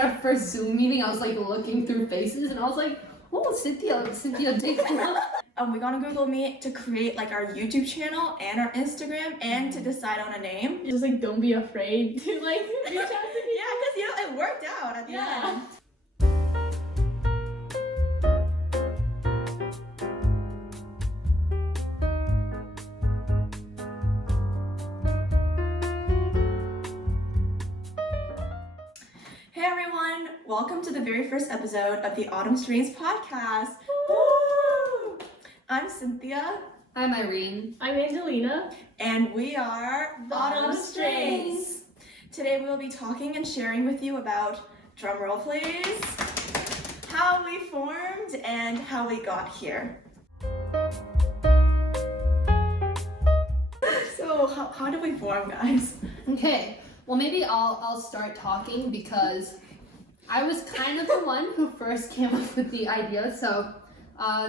Our first Zoom meeting, I was like looking through faces and I was like, oh, Cynthia Ding. We got on Google Meet to create like our YouTube channel and our Instagram and to decide on a name. Just like don't be afraid to like reach out to me. Yeah, because it worked out at the end. Hey everyone, welcome to the very first episode of the Autumn Strings podcast. Woo! I'm Cynthia. I'm Irene. I'm Angelina. And we are The Autumn Strings. Today we'll be talking and sharing with you about, drumroll please, how we formed and how we got here. So how did we form, guys? Okay, well maybe I'll start talking because I was kind of the one who first came up with the idea. So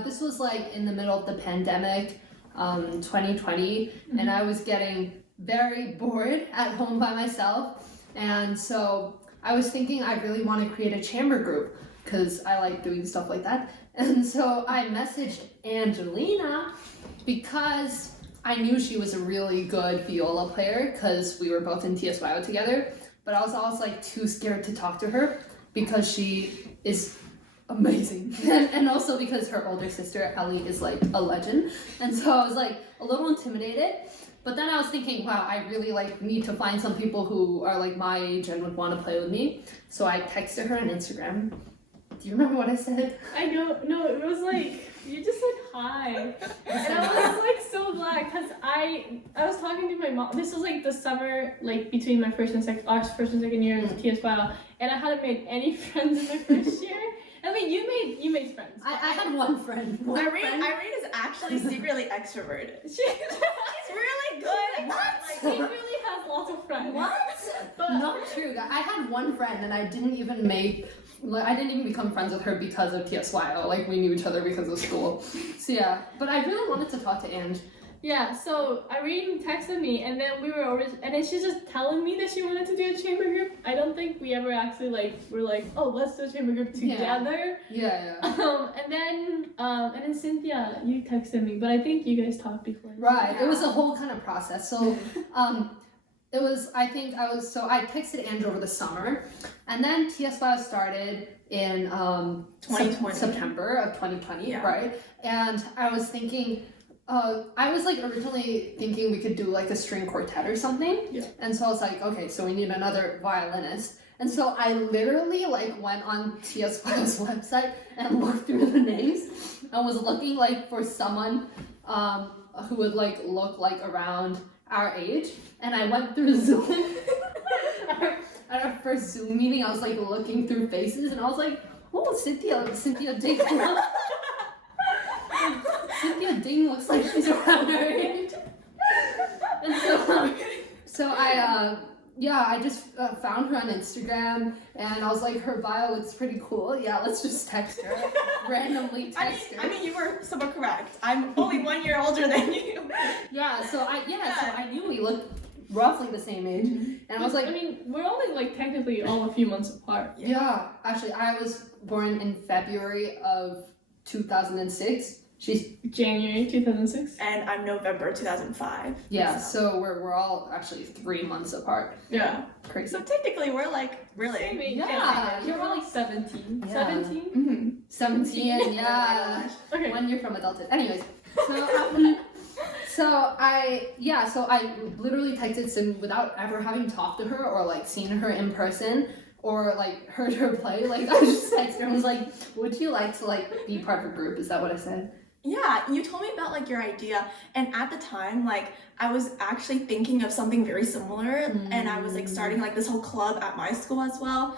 this was like in the middle of the pandemic, 2020, and I was getting very bored at home by myself, and so I was thinking I really want to create a chamber group because I like doing stuff like that. And so I messaged Angelina because I knew she was a really good viola player because we were both in TSYO together, but I was always like too scared to talk to her because she is amazing. And also because her older sister Ellie is like a legend, and so I was like a little intimidated. But then I was thinking, wow, I really like need to find some people who are like my age and would want to play with me. So I texted her on Instagram. Do you remember what I said? I don't know. It was like you just said hi, and I was like so glad because I was talking to my mom. This was like the summer, like between my first and second year in TSYO, and I hadn't made any friends in my first year. I mean, you made friends. I had one friend. Irene is actually secretly extroverted. She's really good. She really has lots of friends. What? But not true. I had one friend and I didn't even become friends with her because of TSYO. Like, we knew each other because of school. So yeah, but I really wanted to talk to Ange. yeah, so Irene texted me, and then and then she's just telling me that she wanted to do a chamber group. I don't think we ever actually were like, oh, let's do a chamber group together. Yeah. And then Cynthia, you texted me, but I think you guys talked before. Right. Yeah. It was a whole kind of process. So, I texted Ange over the summer, and then TSYO started in 2020. September of 2020, right? And I was thinking. I was like originally thinking we could do like a string quartet or something. Yeah. And so I was like, okay, so we need another violinist. And so I literally like went on TSYO's website and looked through the names and was looking like for someone who would like look like around our age. And I went through Zoom. At our first Zoom meeting, I was like looking through faces and I was like, oh, Cynthia Ding. Cynthia Ding looks like she's around her age. And so I just found her on Instagram and I was like, her bio looks pretty cool. Yeah, let's just text her. Randomly text her. I mean, you were somewhat correct. I'm only 1 year older than you. So I knew we looked roughly the same age. And I was like, I mean, we're only like technically all a few months apart. Yeah, actually, I was born in February of 2006. She's January 2006. And I'm November 2005. Yeah, so we're all actually 3 months apart. Yeah. Crazy. So technically we're like really. Same age. Yeah. You're like 17. Yeah. 17? Mm-hmm. 17, yeah. Okay. 1 year from adulthood. Anyways, so I literally texted Sim without ever having talked to her or like seen her in person or like heard her play. Like I just texted her and was like, would you like to like be part of a group? Is that what I said? Yeah, you told me about like your idea, and at the time like I was actually thinking of something very similar, and I was like starting like this whole club at my school as well,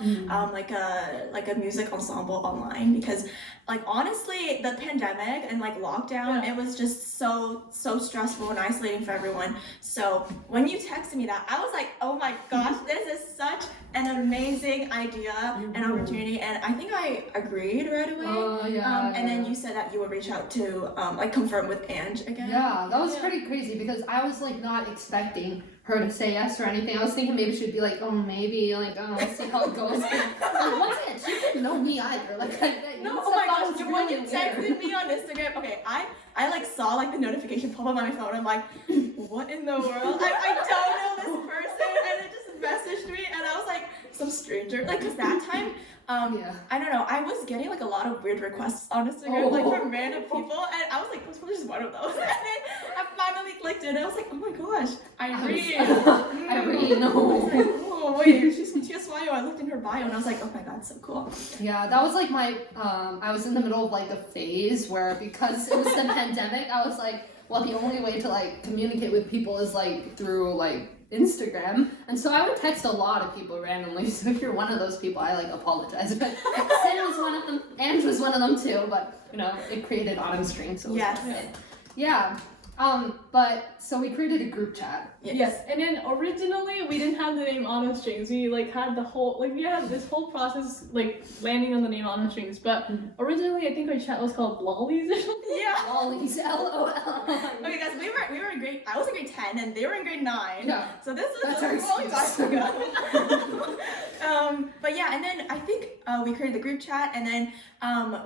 like a music ensemble online, because like honestly the pandemic and like lockdown, it was just so stressful and isolating for everyone. So when you texted me that, I was like, oh my gosh, this is such an amazing idea and opportunity, and I think I agreed right away. And then you said that you would reach out to to like confirm with Ange again. Yeah, that was pretty crazy because I was like not expecting her to say yes or anything. I was thinking maybe she'd be like, oh, maybe, like, oh, let's see how it goes. Like, once again, she didn't know me either. Like, No, oh my gosh, when you texted me on Instagram, okay, I like saw like the notification pop up on my phone. I'm like, what in the world? I don't know this person, and it just messaged me, and I was like, some stranger, like, cause that time, I don't know, I was getting like a lot of weird requests on Instagram, like from random people, and I was like, this was just one of those, and then I finally clicked it, and I was like, oh my gosh, Irene. Irene, no. I was like, oh wait, she's from TSYO. I looked in her bio, and I was like, oh my god, so cool. Yeah, that was like my, I was in the middle of like a phase where because it was the pandemic, I was like, well, the only way to like communicate with people is like through like Instagram, and so I would text a lot of people randomly. So if you're one of those people, I like apologize. But Sam was one of them, Ange was one of them too. But you know, it created Autumn Stream, so it was good. Yeah. But so we created a group chat. Yes, and then originally we didn't have the name Autumn Strings. We like had the whole we had this whole process like landing on the name Autumn Strings. But originally I think our chat was called Lollies or something. Yeah. Lollies, LOL. Okay, guys, we were in grade. I was in grade 10, and they were in grade 9. Yeah. So this was That's a our long time excuse. ago. But yeah, and then I think we created the group chat, and then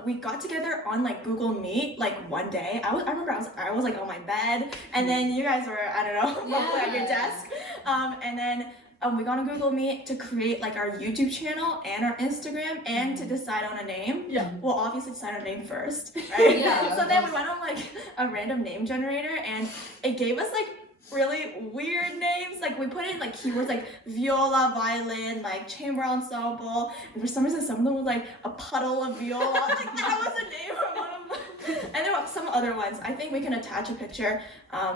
we got together on like Google Meet like one day. I remember I was like on my bed, and then you guys were, I don't know, at your desk. And then we got on Google Meet to create like our YouTube channel and our Instagram, and to decide on a name. Yeah. Well, obviously decide on a name first, right? Yeah. So then we went on like a random name generator, and it gave us like really weird names. Like we put in like keywords like viola, violin, like chamber ensemble, and for some reason some of them was like a puddle of viola. Like that was a name for one of them. And there were some other ones. I think we can attach a picture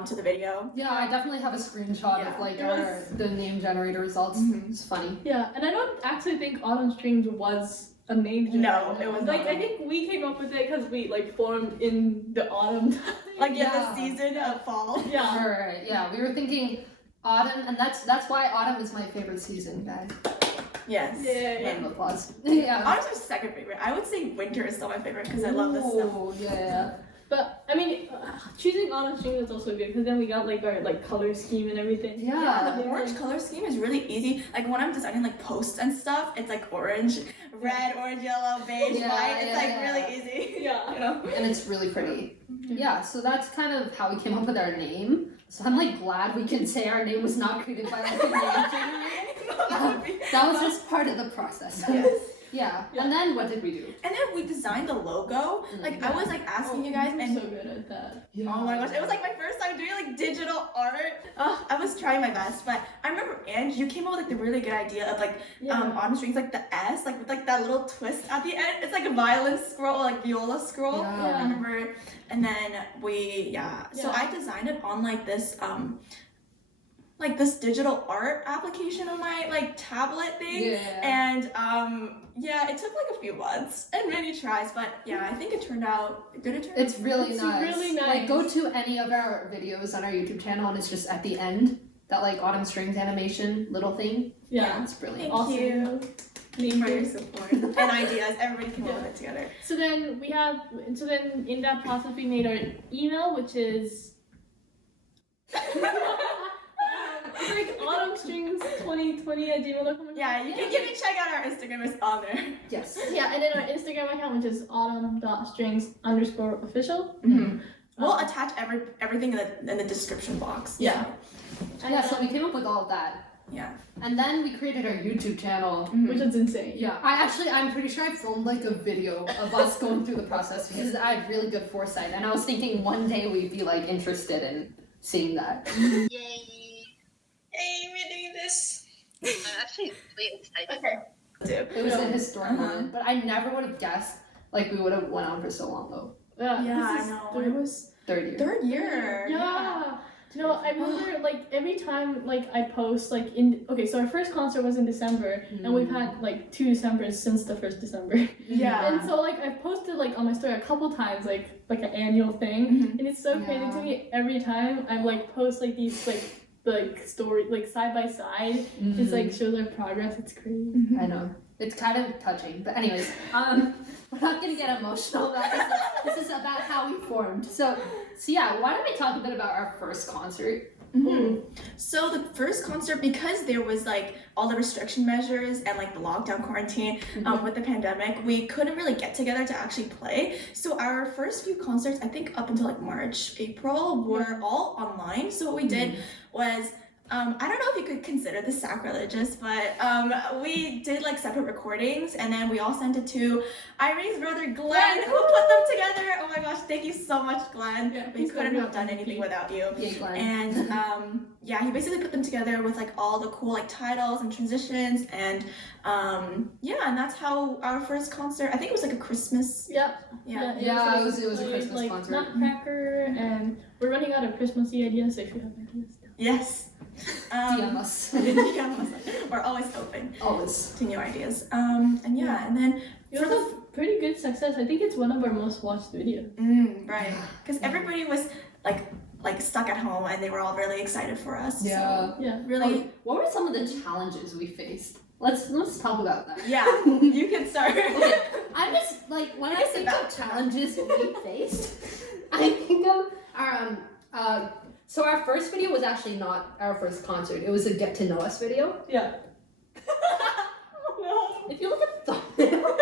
to the video. Yeah, I definitely have a screenshot of like the name generator results. It's funny. Yeah, and I don't actually think Autumn Streams was a name generator. No, it was like not. I think we came up with it because we like formed in the autumn time. Like in Yeah. the season of fall. Yeah. Right. Yeah, we were thinking autumn, and that's why autumn is my favorite season, guys. Yes. Yeah. Round of applause. Yeah. Autumn's my second favorite. I would say winter is still my favorite because I love the snow. Oh, yeah. But I mean, choosing Autumn Streams is also good because then we got like our like color scheme and everything. Yeah. The orange color scheme is really easy. Like when I'm designing like posts and stuff, it's like orange, red, orange, yellow, beige, Yeah, white. It's like yeah. really easy. Yeah. You know? And it's really pretty. Yeah, so that's kind of how we came up with our name. So I'm like glad we can say our name was not created by like a name generator. That was just part of the process. Yes. Yeah. And then what did we do? And then we designed the logo. Like I was like asking you guys, we're and so good at that. oh my gosh, it was like my first time doing like digital art. I was trying my best, but I remember Ange, you came up with like the really good idea of like Autumn Strings, like the S, like with like that little twist at the end. It's like a violin scroll, like viola scroll. Yeah. I remember, and then so I designed it on like this digital art application on my like tablet thing. Yeah. And it took like a few months and many tries, but yeah, I think it turned out. Did it turn out? It's really It's nice. really nice. Like go to any of our videos on our YouTube channel, and it's just at the end that like autumn strings animation little thing. Yeah. It's brilliant. Thank Awesome. you Thank for your you. support and ideas. Everybody came up with it together. So then in that process we made our email, which is it's like autumnstrings2020@gmail.com. Yeah, you can check out our Instagram. It's on there. Yes. Yeah, and then our Instagram account, which is autumn.strings_official. Mm-hmm. We'll attach everything in the description box. Yeah. And yeah, so we came up with all of that. Yeah. And then we created our YouTube channel. Which is insane. Yeah, I'm pretty sure I filmed like a video of us going through the process because I had really good foresight, and I was thinking one day we'd be like interested in seeing that. Yay! Hey, we're doing this! I'm actually really excited. Okay. It was a historic Uh-huh. moment, but I never would have guessed like we would have went on for so long though. Yeah, Yeah, this I is know. the- It was Third year. third year. Yeah. You know, I remember like every time like I post like so our first concert was in December, and we've had like 2 Decembers since the first December. Yeah. And so like I've posted like on my story a couple times like an annual thing, Mhm. and it's so crazy to me every time I like post like these like story like side by side. It's like shows our progress. It's crazy. I know. It's kind of touching, but anyways, we're not gonna get emotional about this. This is about how we formed. So yeah, why don't we talk a bit about our first concert? Mm-hmm. So the first concert, because there was like all the restriction measures and like the lockdown quarantine with the pandemic, we couldn't really get together to actually play. So our first few concerts, I think up until like March, April, were all online. So what we did was I don't know if you could consider this sacrilegious, but we did like separate recordings, and then we all sent it to Irene's brother Glenn, who put them together. Oh my gosh, thank you so much, Glenn. Yeah, we couldn't have done anything without you. Yeah, Glenn. And yeah, he basically put them together with like all the cool like titles and transitions, and yeah, and that's how our first concert. I think it was like a Christmas. Yeah. It was a Christmas like concert. Nutcracker, and we're running out of Christmassy ideas, so if you have ideas. Yes. DM us. DM us. We're always open Always. to new ideas. And yeah, and then It for was the a pretty good success. I think it's one of our most watched videos. right, because everybody was like stuck at home, and they were all really excited for us. Yeah. So Yeah. really. What were some of the challenges we faced? Let's talk about that. Yeah, you can start. Okay, I'm just like when I think of challenges we faced, I think of our so our first video was actually not our first concert. It was a get to know us video. Yeah. If you look at the thumbnail,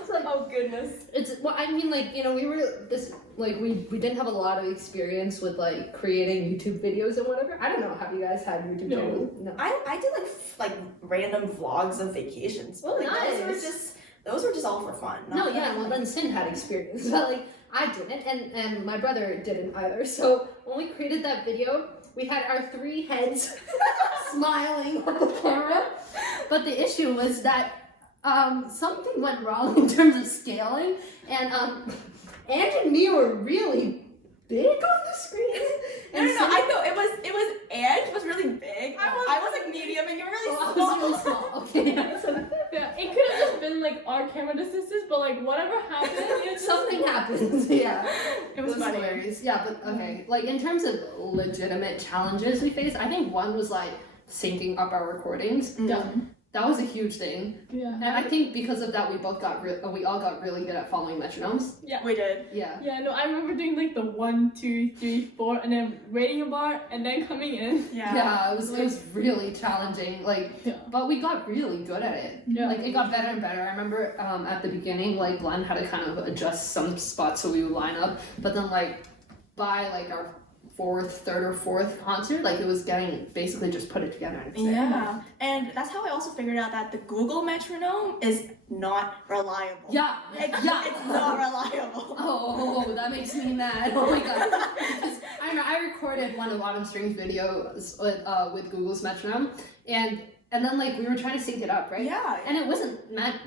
it's like Oh goodness. it's well, I mean, like, you know, we were this like we didn't have a lot of experience with like creating YouTube videos and whatever. I don't know how you guys had YouTube No. channels. No. I did like random vlogs of vacations. Oh, like, nice. Those were just all for fun. No, yeah, well then Sin had experience, but like I didn't, and my brother didn't either. So when we created that video, we had our three heads smiling at the camera, but the issue was that something went wrong in terms of scaling, and Ange and me were really big on the screen. No, And no, I know it was Ange was really big. I was like medium, and you were really I small. was really small. Okay. So Yeah, it could have just been like our camera distances, but like whatever happened, it's something happened. Yeah. It was funny. hilarious. Yeah, but okay. Like in terms of legitimate challenges we faced, I think one was like syncing up our recordings. That was a huge thing. Yeah. And I think because of that, we all got really good at following metronomes. We did. Yeah. Yeah, no, I remember doing like the 1, 2, 3, 4, and then rating a bar, and then coming in. Yeah, it was really challenging. Like, Yeah. but we got really good at it. Yeah. Like it got better and better. I remember at the beginning, like Glenn had to kind of adjust some spots so we would line up. But then like by like our third or fourth concert, like it was getting basically just put it together. And Yeah, and that's how I also figured out that the Google metronome is not reliable. Yeah. It's not reliable. Oh, that makes me mad. Oh my god. Because I remember I recorded one of Autumn String's videos with Google's metronome, and then like we were trying to sync it up, right? Yeah. And it wasn't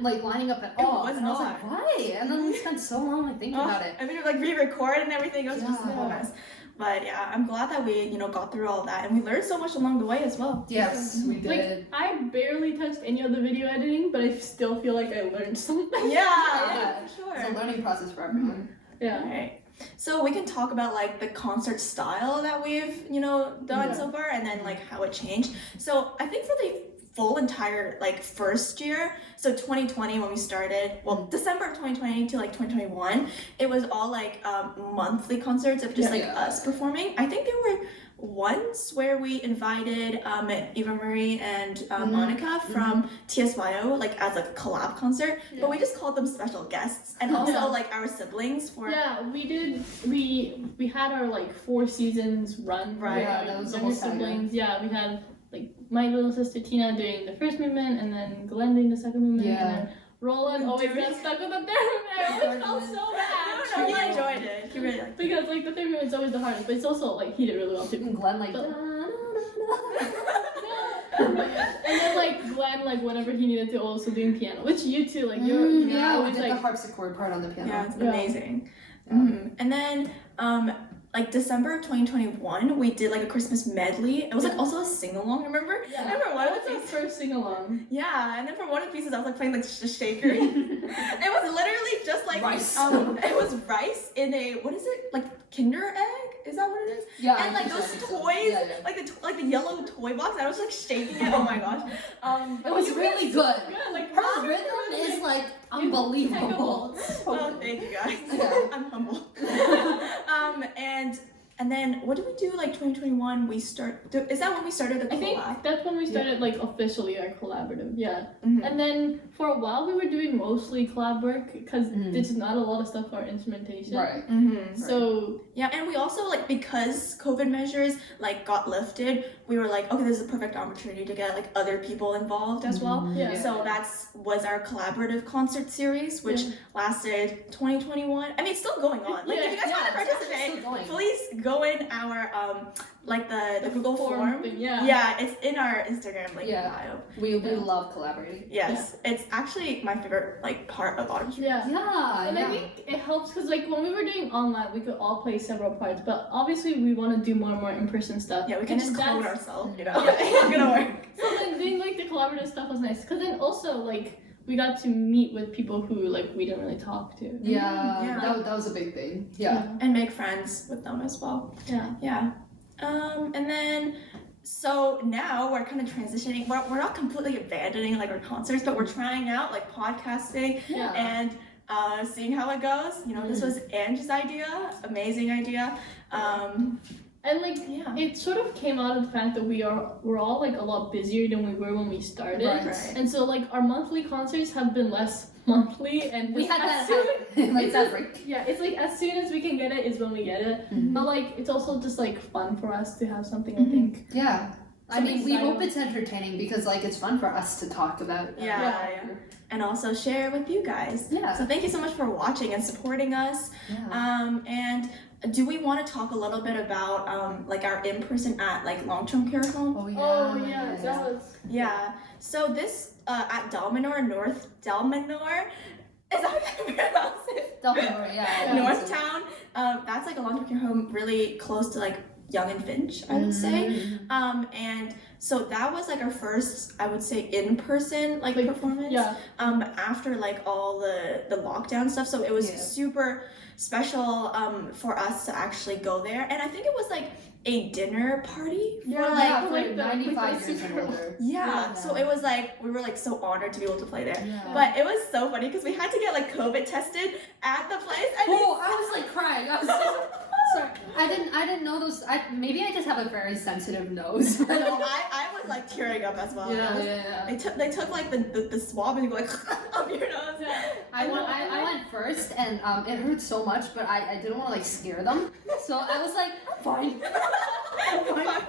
like lining up at It all. was and I was not. like, why? And then we spent so long like thinking about it. And we would like re-record and everything. It was just a Yeah. whole mess. But yeah, I'm glad that we got through all that, and we learned so much along the way as well. Yes, we Like, did. I barely touched any of the video editing, but I still feel like I learned something. Yeah, for sure. It's a learning process for everyone. Yeah. Alright. So we can talk about like the concert style that we've, done so far, and then like how it changed. So I think for the full entire like first year, so 2020 when we started, well December of 2020 to like 2021, it was all like monthly concerts of just us performing. I think there were ones where we invited Eva Marie and Monica from TSYO like as like a collab concert, but we just called them special guests, and also like our siblings for we did. We had our like 4 seasons run. Right. Yeah, that was the and whole the siblings. Yeah, we had like my little sister Tina doing the first movement, and then Glenn doing the second movement, Yeah. and then Roland always got stuck with the third movement. I always felt so bad. No, he enjoyed it. He really liked it. Because like the third movement's always the hardest, but it's also like he did really well too. And Glenn like. But- And then like Glenn like whatever he needed to also doing piano, which you too like you're Yeah, we always did like the harpsichord part on the piano. Yeah, it's Yeah. amazing. Yeah. And then like December of 2021, we did like a Christmas medley. It was like also a sing along. Remember? Yeah. And for one of That the was our pieces, first sing along. yeah, and then for one of the pieces, I was like playing like the shaker. It was literally just like Rice. it was rice in a what is it like Kinder egg? Is that what it is? Yeah. And like those toys, like the yellow toy box. I was like shaking it. Oh my gosh. It was really good. Good, like Her rhythm is like unbelievable. Oh, thank you guys. Yeah. I'm humble. And then what did we do? Like 2021, is that when we started the I think collab? that's when we started like officially our collaborative, yeah. Mhm. And then for a while we were doing mostly collab work because there's not a lot of stuff for our instrumentation. Right. Mm-hmm. So Yeah, and we also like because COVID measures like got lifted, we were like, okay, this is a perfect opportunity to get like other people involved as well. yeah. So was our collaborative concert series, which lasted 2021. I mean, it's still going on. Like, if you guys want to participate, please go in our like the Google form. thing, yeah. Yeah, it's in our Instagram link Yeah. bio. We love collaborating. Yes, it's actually my favorite like part of autumn. Yeah. Yeah. And I think it helps because like when we were doing online, we could all play several parts, but obviously we want to do more and more in-person stuff. Yeah, we can And just that's- code ourselves, you know. It's not gonna work. So then doing like the collaborative stuff was nice because then also like we got to meet with people who like we didn't really talk to. Yeah. Yeah. That was a big thing. Yeah. And make friends with them as well. Yeah. Yeah. And then so now we're kind of transitioning. We're not completely abandoning like our concerts, but we're trying out like podcasting Yeah. and seeing how it goes. You know, this was Angie's idea, amazing idea. And like Yeah. it sort of came out of the fact that we're all like a lot busier than we were when we started. Right. And so like our monthly concerts have been less monthly and We had as that soon- like it's that a- break. Yeah, it's like as soon as we can get it is when we get it. But like it's also just like fun for us to have something I think. Yeah. I Something mean, we hope silent. it's entertaining because like it's fun for us to talk about. Yeah. And also share with you guys. Yeah. So thank you so much for watching and supporting us. Yeah. And do we want to talk a little bit about like our in-person at like long-term care home? Oh yeah. Oh yeah, that was Yeah. So this at North Delmenor. Is that how you pronounce it? Definitely, yeah. Northtown. That's like a long-term care home really close to like Young and Finch, I would say. And so that was like our first, I would say, in-person like performance. yeah. After like all the lockdown stuff. So it was super special for us to actually go there. And I think it was like a dinner party for Yeah, for like the- 95 with the years and Super Bowl. older. yeah, so it was like we were like so honored to be able to play there. Yeah. But it was so funny because we had to get like COVID tested at the place. And Oh, I was like crying. I was sorry. I didn't know those. Maybe I just have a very sensitive nose. I know, I was like tearing up as well. Yeah. They took like the swab and you go like up your nose. I went first and it hurt so much, but I didn't want to like scare them, so I was like, I'm fine.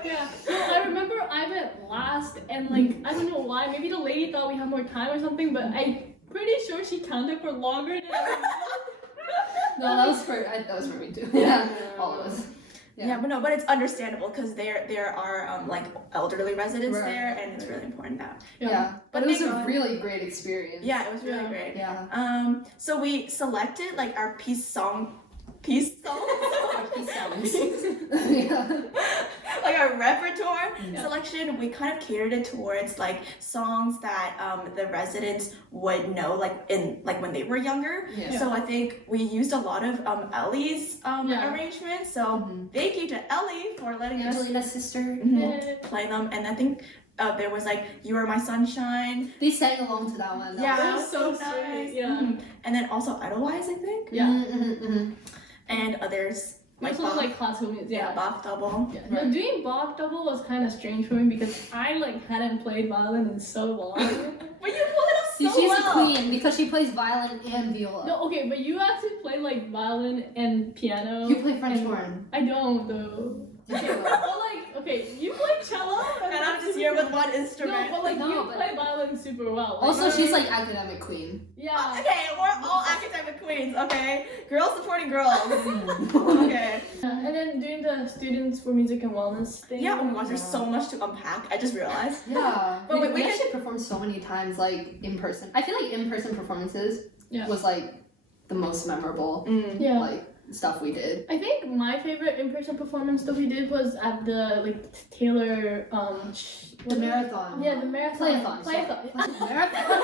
Yeah. I remember I went last and like I don't know why, maybe the lady thought we had more time or something, but I'm pretty sure she counted for longer than No, that was for me too. Yeah, all of us. Yeah, but it's understandable because there are like elderly residents Right. there, and it's really important that. Yeah, but it But was they a got- really great experience. Yeah, it was really Yeah. great. Yeah. So we selected like our peace song, Peace sounds. Yeah. like our repertoire Yeah. selection. We kind of catered it towards like songs that the residents would know like when they were younger. Yeah. So I think we used a lot of Ellie's Yeah. arrangements. So thank you to Ellie for letting us Angelina's sister. play them. And I think there was like "You Are My Sunshine." They sang along to that one. Yeah, That that was was so so sweet, nice. yeah. Mhm. And then also Idolize, I think, Yeah. Mm-hmm. and others Like like also Bach. like classical music. Yeah, Yeah. Bach double. Yeah. No, doing Bach double was kind of strange for me because I like hadn't played violin in so long. But you pulled it up See, so she's well. a queen because she plays violin and viola. No, okay, but you actually play like violin and piano. You play French and- horn. I don't though. Okay, well, like okay, you play cello. And I'm just here with one No, instrument. but like No, you but- play violin super well. Like, Also, I- she's like academic queen. yeah. Okay, we're all academic queens, okay? Girls supporting girls. Okay. And then doing the students for music and wellness thing. Yeah, oh my gosh, there's so much to unpack. I just realized. Yeah, But we, we we could- actually performed so many times, like in person. I feel like in person performances Yeah. was like the most memorable. Yeah. Like stuff we did. I think my favorite in-person performance that we did was at the like Taylor The marathon. Yeah, the marathon. Playathon. Marathon.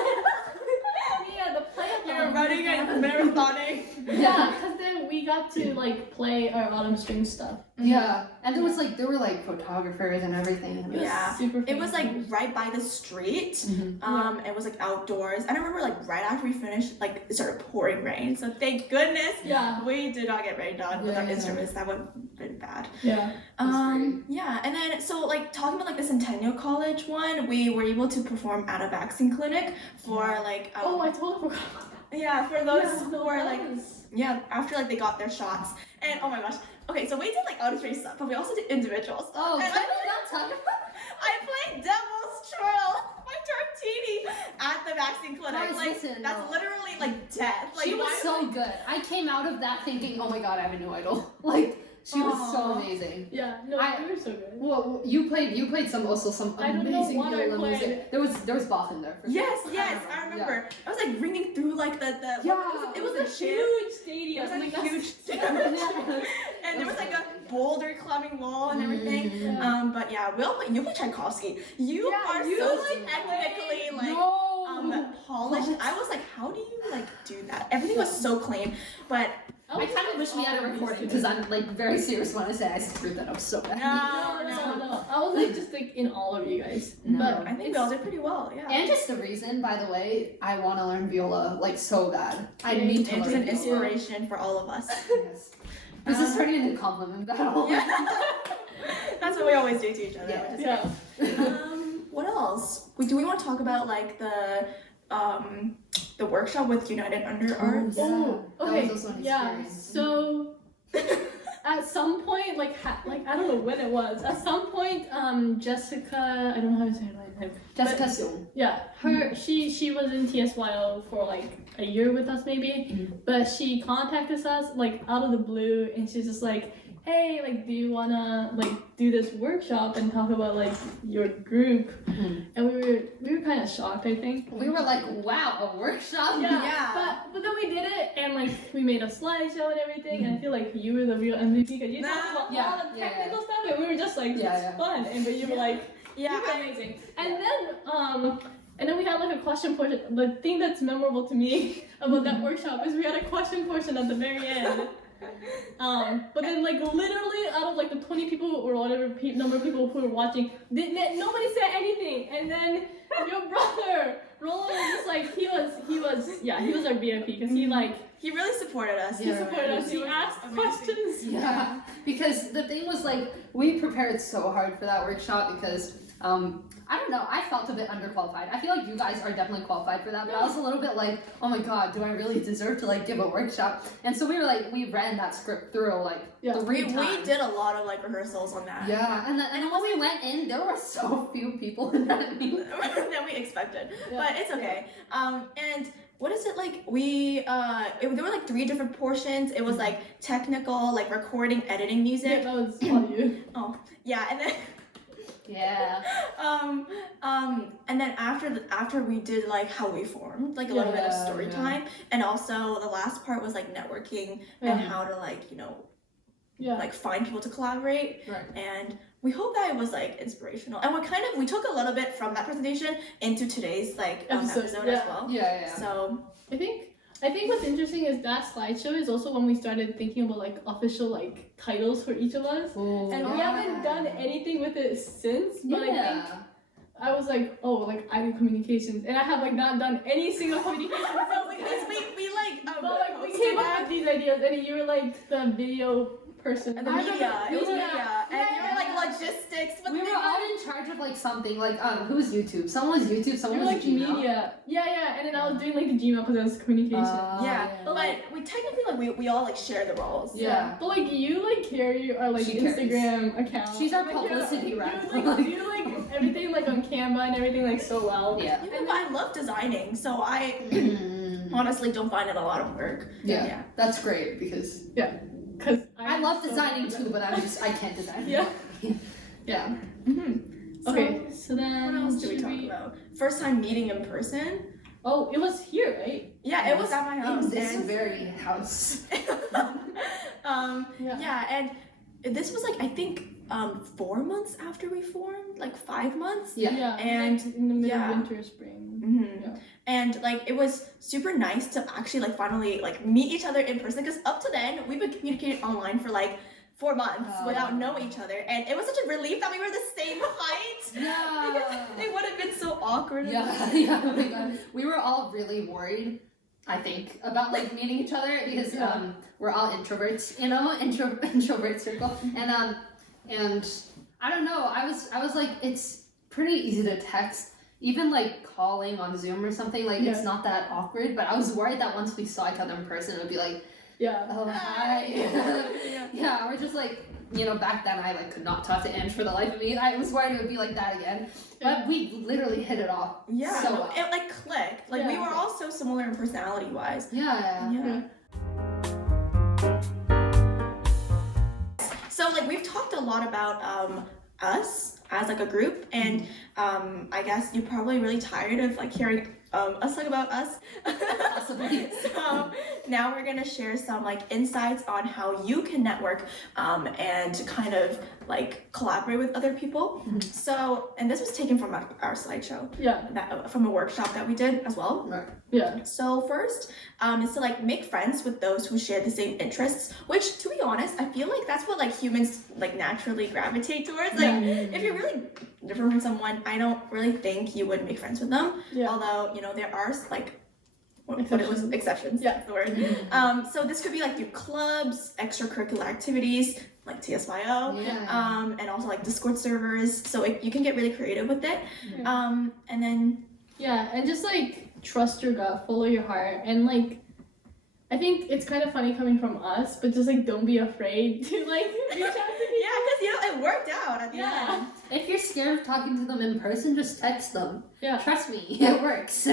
Yeah, the playathon. You're running and marathoning. Yeah, because then we got to like play our autumn string stuff. Yeah, and there were like photographers and everything. It was Yeah. Super It was like fun. right by the street. Mhm. It was like outdoors. And I remember like right after we finished, like it started pouring rain. So thank goodness Yeah. we did not get rained on with our Yeah. instruments. That would have been bad. Yeah. Yeah, and then so like talking about like the Centennial College one, we were able to perform at a vaccine clinic for like Oh, I totally forgot about that. yeah, for those Yeah, who were like was- yeah, after like they got their shots. And oh my gosh. Okay, so we did like auditory stuff, but we also did individuals. Oh, and can we not talk about I played Devil's Trail by Tartini at the vaccine clinic. Guys, like listen, that's no. literally like death. Like She was why so good. I came out of that thinking, oh my god, I have a new idol. Like she was so Aw. amazing. Yeah, no, I- we were so good. Well, you played some I don't know amazing what I viola played. music. There was Bach in there. For Yes, sure. yes, I remember. I was like ringing through like the Yeah, it was a huge It stadium. was like like, a huge stadium. And there was like a boulder climbing wall and everything. Mhm. But yeah, you play Tchaikovsky. You Yeah, are you so like technically like No. polished. What? I was like, how do you like do that? Everything was so clean. But I kind of wish we had a recording because I'm like very serious when I say I screwed that up so bad. No. I was like just like in all of you guys. No. But I think we all did pretty well, yeah. And just the reason, by the way, I want to learn viola like so bad. I need to And just learn an viola. inspiration for all of us. Yes. This is turning into a compliment battle. Yeah. That's what we always do to each other. Yeah. which is yeah. great. What else? Do we want to talk about like the workshop with United Under Arts? Oh, That okay. was also an Yeah. experience. So at some point, like I don't know when it was. At some point, Jessica, I don't know how to say her last name. Jessica Sung. Yeah, she was in TSYO for like a year with us maybe, but she contacted us like out of the blue, and she's just like, hey, like, do you wanna like do this workshop and talk about like your group? And we were kind of shocked, I think. We were like, wow, a workshop? Yeah. But then we did it, and like we made a slideshow and everything, and I feel like you were the real MVP because you talked about Yeah, all the yeah, technical stuff, and we were just like, Yeah, it's yeah. fun, and but you were like, Yeah, you were amazing. And then we had like a question portion. The thing that's memorable to me about that workshop is we had a question portion at the very end. But then like literally out of like the 20 people or whatever number of people who were watching, nobody said anything. And then your brother Roland was just like he was our VIP because he really supported us. he Yeah, supported right. us. He asked questions. Yeah, because the thing was like we prepared so hard for that workshop because I don't know, I felt a bit underqualified. I feel like you guys are definitely qualified for that, but I was a little bit like, oh my god, do I really deserve to like give a workshop? And so we were like, we ran that script through like Yeah. 3 We times. did a lot of like rehearsals on that. Yeah, and then when we went in, there were so few people in that meeting. than we expected. Yeah. But it's okay. And what is it like? There were like 3 different portions. It was like technical, like recording, editing Yeah, music. that was all you. Yeah, and then Yeah. and then after we did like how we formed, like a little bit of Yeah, story yeah. time, and also the last part was like networking and how to like Yeah. like find people to collaborate. Right. And we hope that it was like inspirational, and we took a little bit from that presentation into today's like episode as yeah. well. Yeah. So I think what's interesting is that slideshow is also when we started thinking about like official like titles for each of us. Ooh, And we haven't done anything with it since, but I think yeah. I was like, oh, like I do communications, and I have like not done any single communications. no, because we like But like we posted came up that. with these ideas, and you were like the video person. And the I media, remember- it was yeah. media, and you were like Yeah. logistics. But We were all in charge of like something, like who was YouTube? Someone was YouTube, You someone were was like Gmail. media. Yeah, and then I was doing like the Gmail because I was communication. yeah, but we technically like we all like share the roles. Yeah. But like you like carry our like She carries. Instagram account. She's our Like, publicity you, rep. You do like everything like on Canva and everything like so well. Yeah. You know, but I love designing, so I Mm. honestly don't find it a lot of work. Yeah, that's great because Cause I love designing too, but I can't design. Yeah. Yeah. Okay, so then What else do we should talk about? First time meeting in person. Oh, it was here, right? Yeah, it was at my house. In this and- very house. And this was like I think 4 months after we formed, like 5 months. Yeah. And like in the middle of winter, spring. Mm-hmm. Yeah. And like it was super nice to actually like finally like meet each other in person, because up to then we've been communicating online for like 4 months without knowing each other, and it was such a relief that we were the same height. Yeah. Because it would have been so awkward. Yeah. Oh my god. We were all really worried, I think, about like meeting each other because we're all introverts, you know, introvert circle, and I don't know. I was like, it's pretty easy to text. Even like calling on Zoom or something, like it's not that awkward, but I was worried that once we saw each other in person, it would be like, oh, hi. Yeah, or just like, you know, back then I like could not talk to Ange for the life of me. I was worried it would be like that again, but we literally hit it off. Yeah, so well. It like clicked. Like we were all so similar in personality wise. Yeah. So like we've talked a lot about us as like a group, and I guess you're probably really tired of like hearing us talk about us. Possibly. So now we're gonna share some like insights on how you can network and kind of like collaborate with other people. So, and this was taken from our slideshow. That from a workshop that we did as well. Right. So first is to like make friends with those who share the same interests, which to be honest, I feel like that's what like humans like naturally gravitate towards. Like if you're really different from someone, I don't really think you would make friends with them. Although, you know, there are like exceptions. That's the word. So this could be like through clubs, extracurricular activities like TSYO, and also like Discord servers. So you can get really creative with it. And then and just like trust your gut, follow your heart, and like I think it's kind of funny coming from us, but just like don't be afraid to like reach out to people. because you know it worked out at the end. If you're scared of talking to them in person, just text them. Trust me, it works.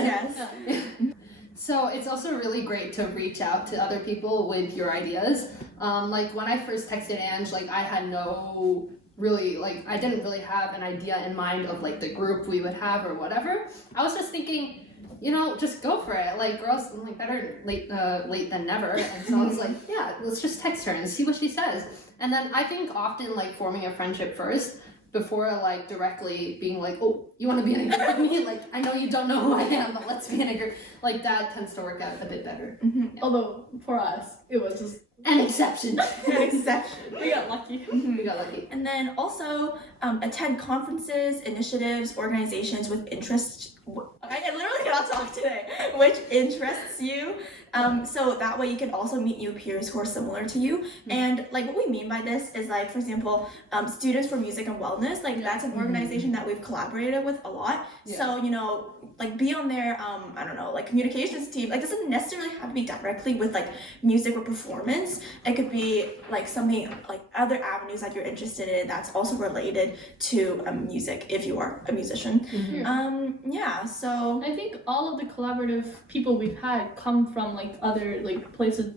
So it's also really great to reach out to other people with your ideas. Like when I first texted Ange, like I had no really, like I didn't really have an idea in mind of like the group we would have or whatever. I was just thinking, you know, just go for it. Like girls, like better late than never. And so I was like, yeah, let's just text her and see what she says. And then I think often like forming a friendship first before like directly being like, oh, you want to be in a group with me? Like, I know you don't know who I am, but let's be in a group. Like that tends to work out a bit better. Although for us, it was just an exception. We got lucky. We got lucky. And then also attend conferences, initiatives, organizations with interests. I literally cannot talk today. Which interests you. So that way you can also meet new peers who are similar to you. And like what we mean by this is like, for example, Students for Music and Wellness, like that's an organization that we've collaborated with a lot. So, you know, like be on their, I don't know, like communications team. Like doesn't necessarily have to be directly with like music or performance. It could be like something like other avenues that you're interested in that's also related to music if you are a musician. So I think all of the collaborative people we've had come from like other like places,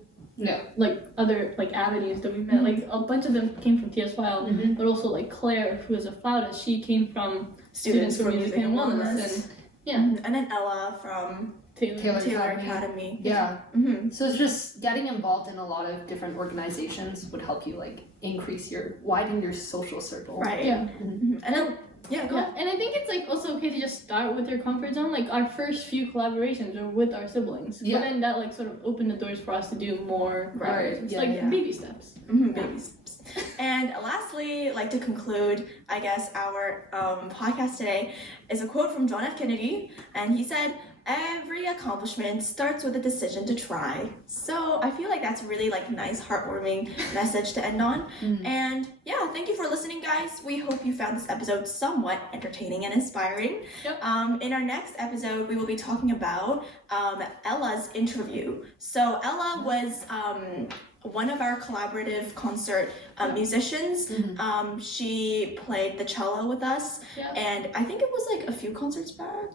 like other like avenues that we've met. Like a bunch of them came from TSYL, but also like Claire, who is a flautist, she came from Students for Music and Wellness. And and then Ella from Taylor Academy. So it's just getting involved in a lot of different organizations would help you like widen your social circle. And then and I think it's like also okay to just start with your comfort zone. Like our first few collaborations are with our siblings, but then that like sort of opened the doors for us to do more. It's baby steps. Baby steps. And lastly, like to conclude, I guess our podcast today is a quote from John F. Kennedy, and he said, "Every accomplishment starts with a decision to try." So I feel like that's really like nice, heartwarming message to end on. And thank you for listening, guys. We hope you found this episode somewhat entertaining and inspiring. In our next episode, we will be talking about Ella's interview. So Ella was one of our collaborative concert musicians. She played the cello with us, and I think it was like a few concerts back.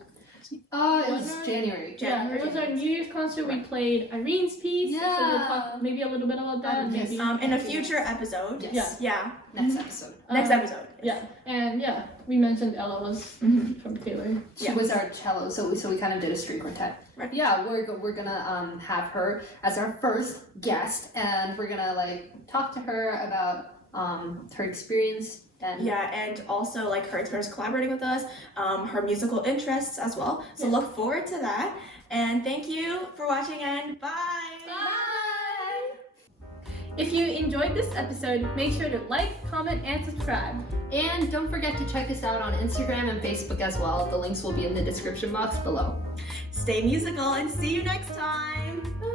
It was January. Yeah, it was our New Year's concert. We played Irene's piece. So we'll talk maybe a little bit about that. Yes. Maybe In a future episode. Yes. Yeah. Next episode. Next episode. Yeah, and we mentioned Ella was from Taylor. She was our cello, so we kind of did a string quartet. Right. Yeah, we're gonna have her as our first guest, and we're gonna like talk to her about her experience. And also like her experience collaborating with us, her musical interests as well. So look forward to that. And thank you for watching and bye! Bye! If you enjoyed this episode, make sure to like, comment, and subscribe. And don't forget to check us out on Instagram and Facebook as well. The links will be in the description box below. Stay musical and see you next time! Bye!